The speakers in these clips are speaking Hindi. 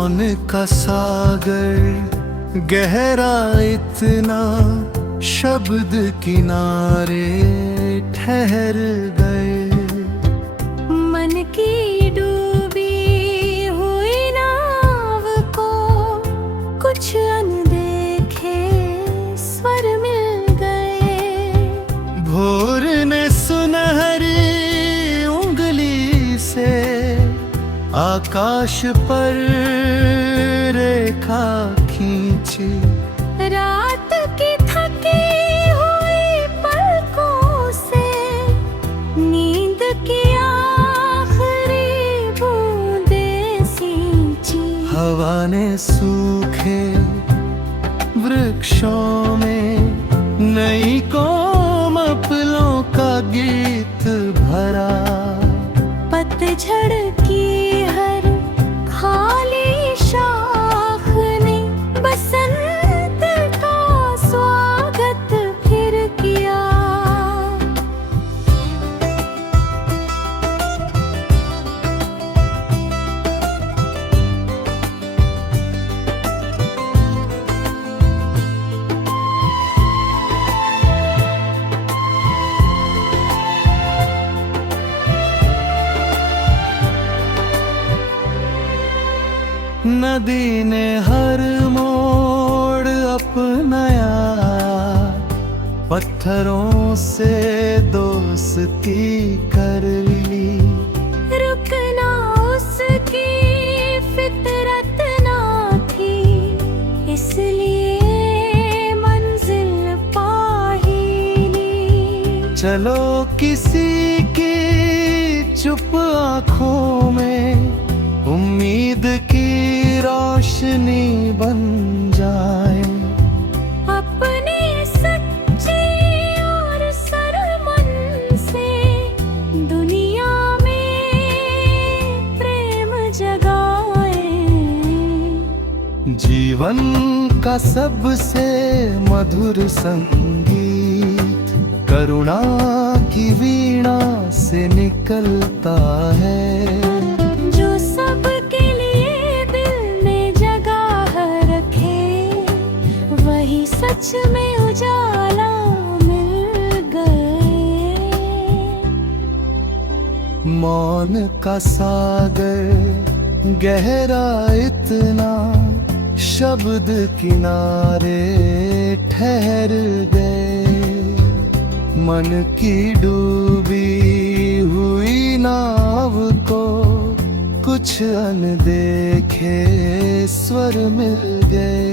मौन का सागर गहरा इतना, शब्द किनारे ठहर गए। मन की डूबी हुई नाव को कुछ अनदेखे स्वर मिल गए। भोर ने सुनहरी उंगली से आकाश पर रेखा खींची। रात की थकी हुई पलकों से नींद की आखिरी बूंदें सींची। हवा ने सूखे वृक्षों में नई कोमलों का गीत भरा। पतझड़ की हर खाली शाख ने बसंत का स्वागत फिर किया। नदी ने हर मोड़ अपनाया, पत्थरों से दोस्ती कर ली। रुकना उसकी फितरत ना थी, इसलिए मंजिल पा ही ली। चलो किसी की चुप आंखों में उम्मीद की रोशनी बन जाए। अपने सच्चे और सरमन से दुनिया में प्रेम जगाए। जीवन का सबसे मधुर संगीत करुणा की वीणा से निकलता है। जो सबके लिए दिल में जगह रखे, वही सच में उजाला मिल गए। मौन का सागर गहरा इतना, शब्द किनारे ठहर गए। मन की डूबी हुई नाव को कुछ अनदेखे स्वर मिल गए।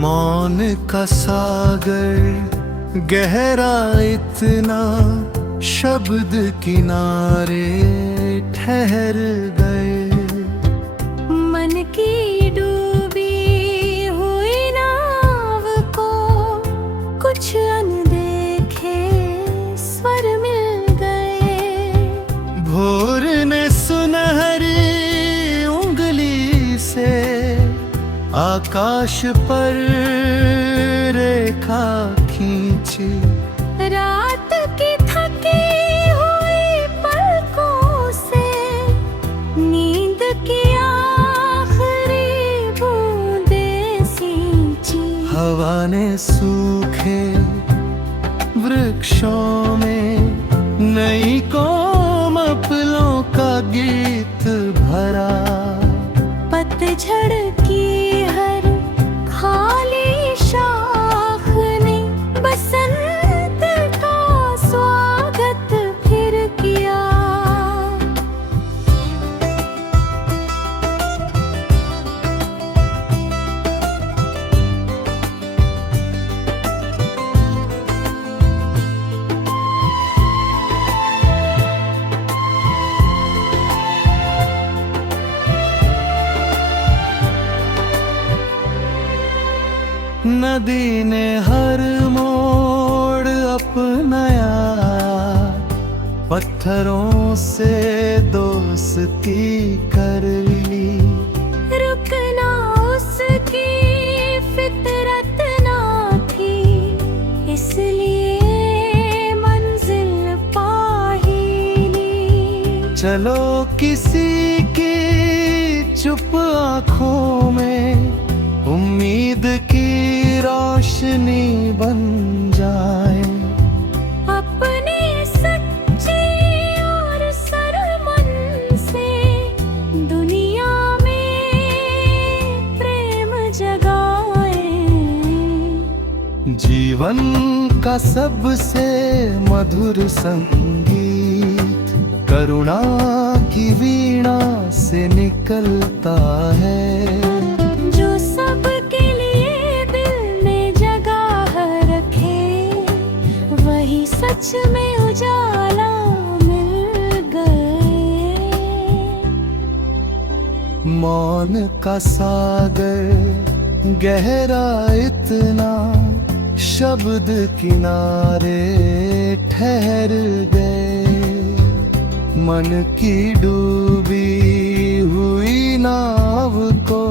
मौन का सागर गहरा इतना, शब्द किनारे ठहर गए। मन की डूबी हुई नाव को कुछ अनदेखे स्वर मिल गए। भोर ने सुनहरी उंगली से आकाश पर रेखा खींची। रात की थकी हुई पलकों से नींद की आखिरी बूंदें सींची। हवा ने सूखे वृक्षों में नई कोमलों का गीत भरा। पतझड़ की हर खाली शाख ने बसंत का स्वागत फिर किया। नदी ने हर मोड़ अपनाया, पत्थरों से दोस्ती कर ली। रुकना उसकी फितरत ना थी, इसलिए मंजिल पा ही ली। चलो किसी की चुप आँखों में उम्मीद की रोशनी बन जाए। अपने सच्चे और सरमन से दुनिया में प्रेम जगाए। जीवन का सबसे मधुर संगीत करुणा की वीणा से निकलता है। जो सबके लिए दिल में जगह रखे, वही सच में उजाला मिल गए। मौन का सागर गहरा इतना, शब्द किनारे ठहर गए। मन की डूबी हुई नाव को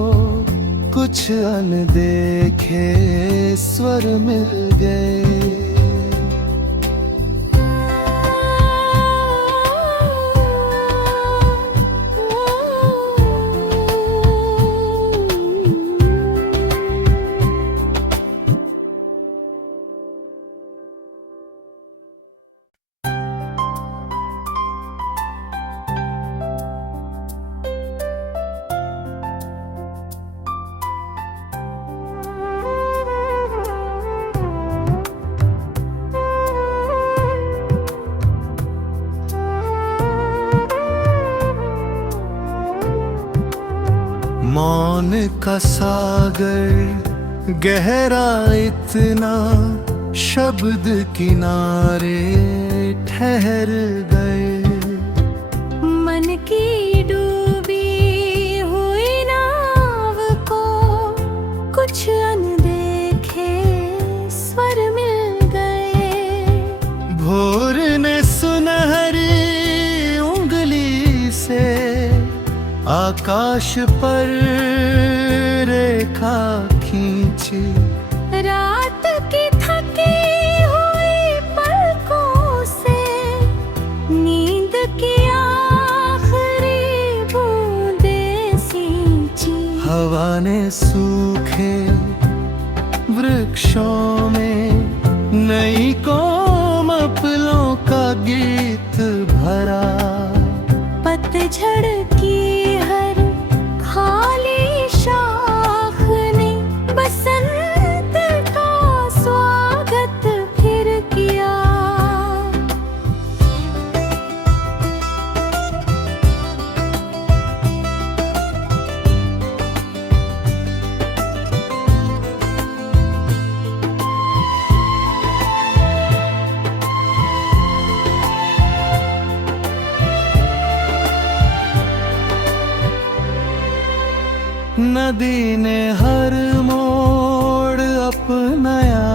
कुछ अनदेखे स्वर मिल गए। मौन का सागर गहरा इतना, शब्द किनारे ठहर गए। मन की डूबी हुई नाव को कुछ अनदेखे स्वर मिल गए। भोर ने सुनहरी उंगली से आकाश पर रेखा खींची। रात की थकी हुई पलकों से नींद की आखिरी बूंदें सींची। हवा ने सूखे वृक्षों में नई कोमलों का गीत भरा। पतझड़ की हर खाली शाख ने बसंत का स्वागत फिर किया। नदी ने हर मोड़ अपनाया,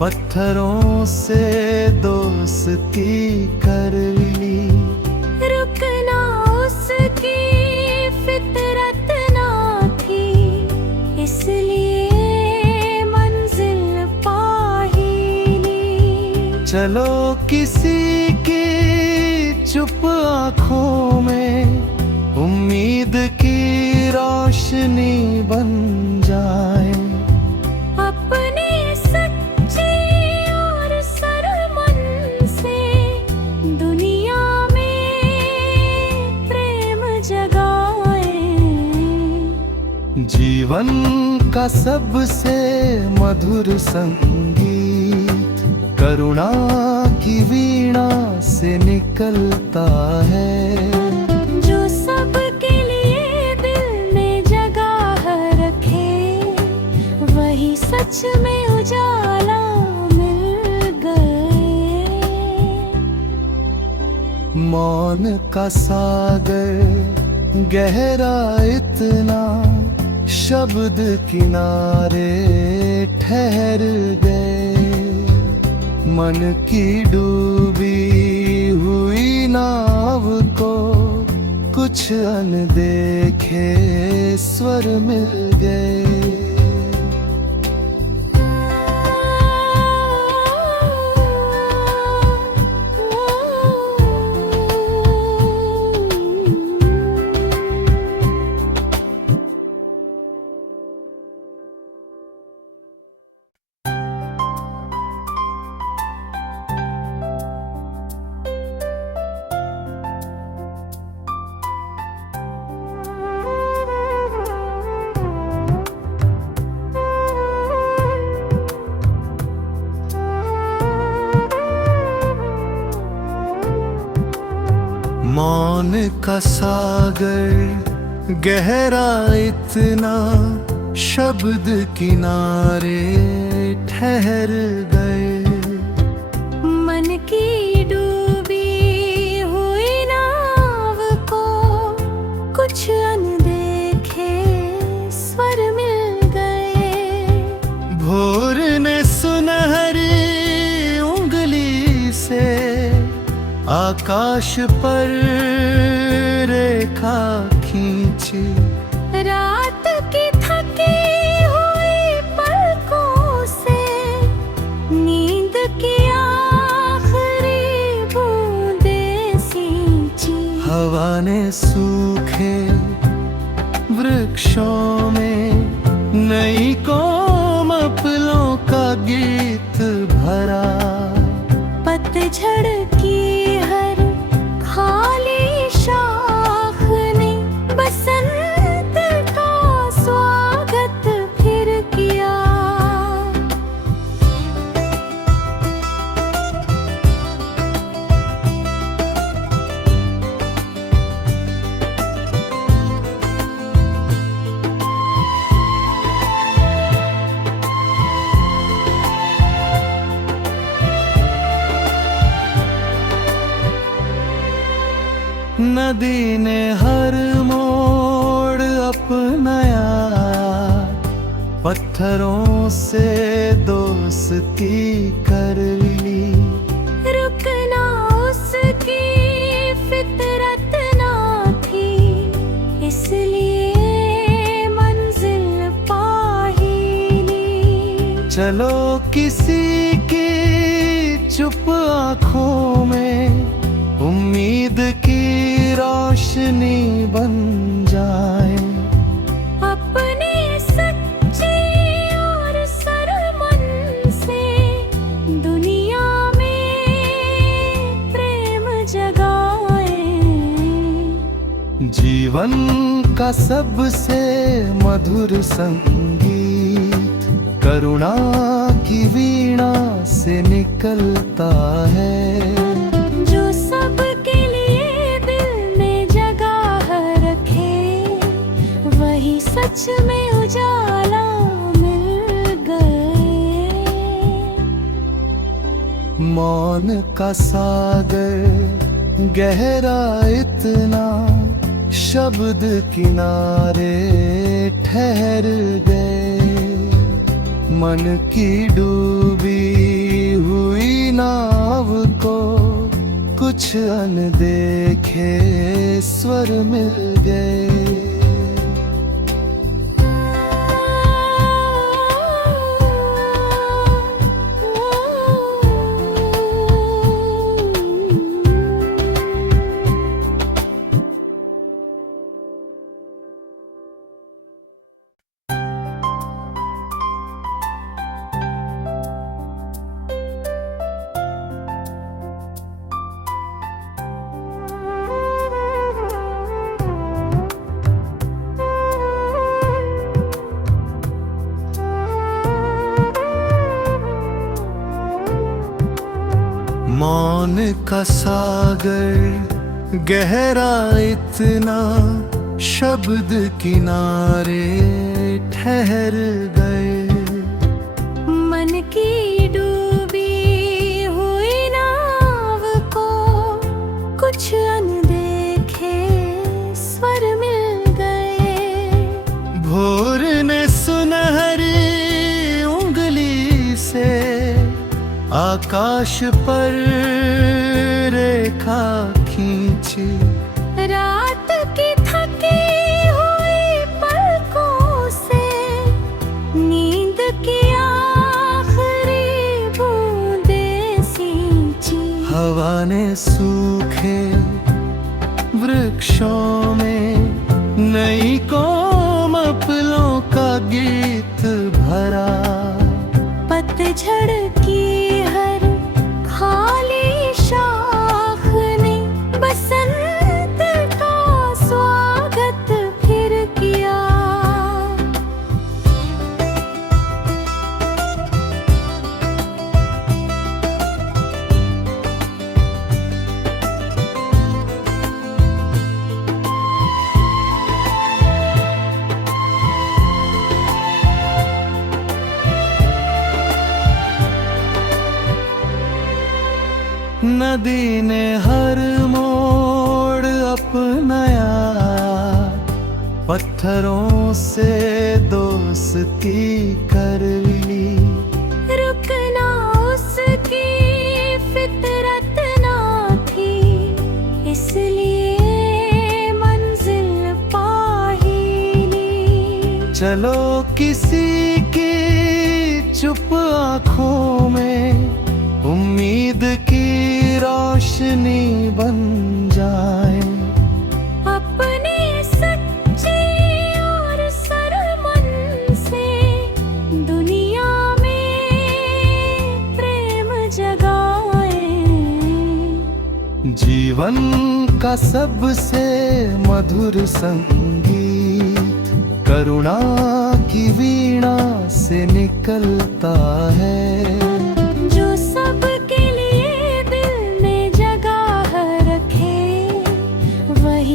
पत्थरों से दोस्ती कर ली। रुकना उसकी फितरत ना थी, इसलिए मंजिल पा ही ली। चलो किसी की चुप आँखों में उम्मीद की रोशनी बन जाए। अपने सच्चे और सरमन से दुनिया में प्रेम जगाए। जीवन का सबसे मधुर संगीत करुणा की वीणा से निकलता है। जो सबके लिए दिल में जगह रखे, वही सच में उजाला मिल गए। मौन का सागर गहरा इतना, शब्द किनारे ठहर गए। मन की डूबी हुई नाव को कुछ अनदेखे स्वर मिल गए। मौन का सागर गहरा इतना, शब्द किनारे ठहर गए। मन की डूबी हुई नाव को कुछ अनदेखे स्वर मिल गए। भोर ने सुनहरी उंगली से आकाश पर रेखा खींची। रात की थकी हुई पलकों से नींद की आखिरी बूंदें सींची। हवा ने सूखे वृक्षों में नई कोमलों का गीत भरा। पतझड़ की हर खाली शाख ने बसंत का स्वागत फिर किया। नदी ने हर मोड़ अपनाया, पत्थरों से दोस्ती कर ली। रुकना उसकी फितरत ना थी, इसलिए मंजिल पा ही ली। चलो किसी की चुप आँखों में उम्मीद की रोशनी बन जाए। अपने सच्चे और सरमन से दुनिया में प्रेम जगाए। जीवन का सबसे मधुर संगीत करुणा की वीणा से निकलता है। जो सबके लिए दिल में जगह रखे, वही सच में उजाला मिल गए। मौन का सागर गहरा इतना, शब्द किनारे ठहर गए। मन की डूबी हुई नाव को कुछ अनदेखे स्वर मिल गए। मौन का सागर गहरा इतना, शब्द किनारे ठहर गए। मन की डूबी हुई नाव को कुछ अनदेखे स्वर मिल गए। भोर आकाश पर रेखा खींची, रात की थकी हुई पलकों से नींद की आखिरी बूंदें सींची। हवा ने सूखे वृक्षों में नई कोमलों का गीत भरा। पतझड़ की हर खाली शाख ने बसंत का स्वागत फिर किया। नदी ने हर मोड़ अपनाया, पत्थरों से दोस्ती कर ली। रुकना उसकी फितरत ना थी, इसलिए मंजिल पा ही ली। चलो किसी की चुप आंखों में उम्मीद की रोशनी बन जाए। अपने सच्चे और सरमन से दुनिया में प्रेम जगाए। जीवन का सबसे मधुर संगीत करुणा की वीणा से निकलता है।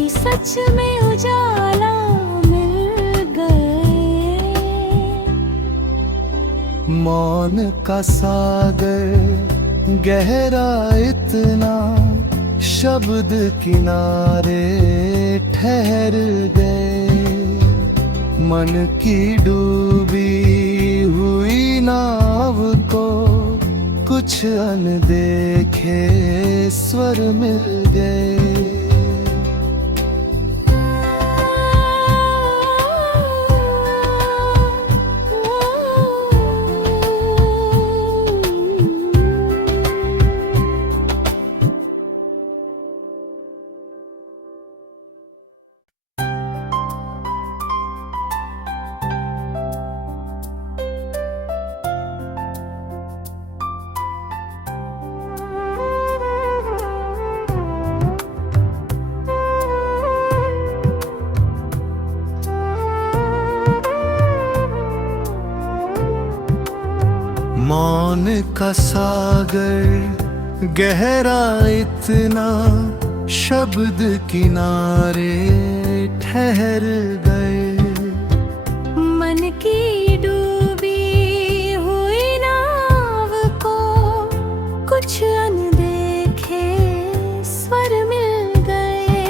सच में उजाला मिल गए। मौन का सागर गहरा इतना, शब्द किनारे ठहर गए। मन की डूबी हुई नाव को कुछ अनदेखे स्वर मिल गए। मौन का सागर गहरा इतना, शब्द किनारे ठहर गए। मन की डूबी हुई नाव को कुछ अनदेखे स्वर मिल गए।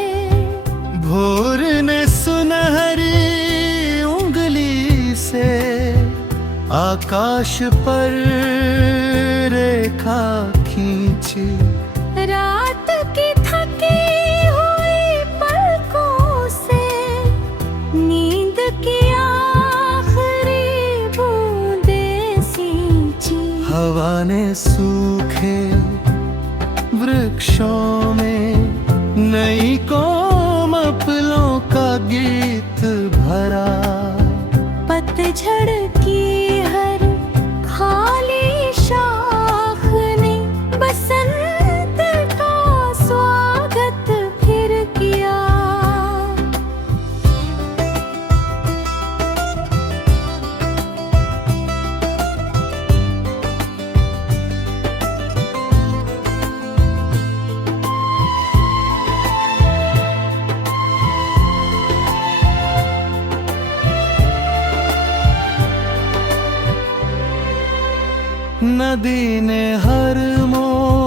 भोर ने सुनहरी उंगली से आकाश पर रेखा खींची, रात की थकी हुई पलकों से नींद की आखिरी बूंदें सींची। हवा ने सूखे वृक्षों में नई कोमलों का गीत भरा। पतझड़ की हर खाली शाख ने बसंत का स्वागत फिर किया। नदी ने हर मोड़